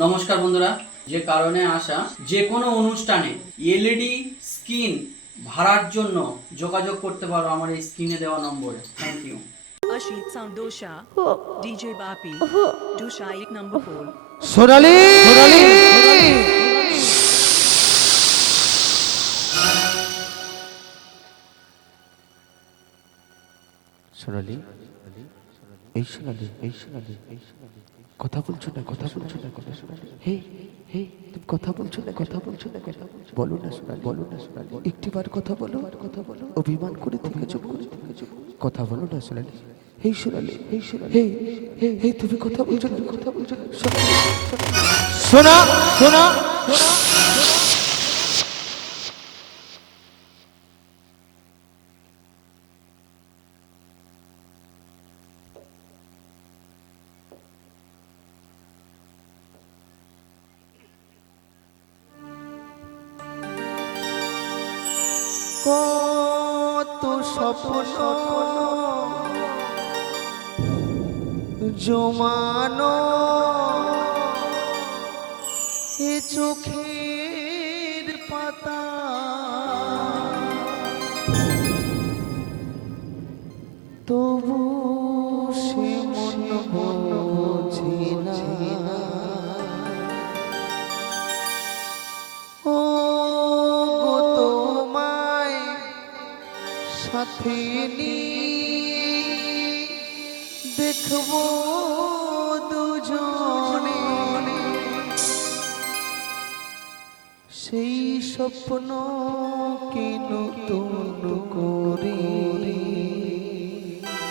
নমস্কার বন্ধুরা, যে কারণে আসা যে কোনো অনুষ্ঠানে এলইডি স্ক্রিন ভাড়ার জন্য যোগাযোগ করতে পারো আমার এই স্ক্রিনে দেওয়া নম্বরে। Thank you. Ashit Sound Dosha, DJ Bapi, Dosha 1 number 4. Sonali Sonali Sonali এই সোনালি এই সোনালি এই সোনালি কথা বলছো না কথা বলছো না কথা সোনালি হে হে তুমি কথা বলছো না কথা বলছো না কথা বলো না সোনালি বলো না সোনালি একটিবার কথা বলো অভিমান করে থেকে চুপ করে থেকে চুপ কথা বলো না সোনালি হে সোনালি হে সোনালি হে হে হে তুমি কথা বলছো না কথা বলছো না সোনালি সোনা সোনা কত স্বপ্ন জমানো এ চোখের পাতা তবু সে মন বোঝে না ও গো তোমায় সাথে নিয়ে দেখবো দুজনে সেই স্বপ্ন কে নতুন করে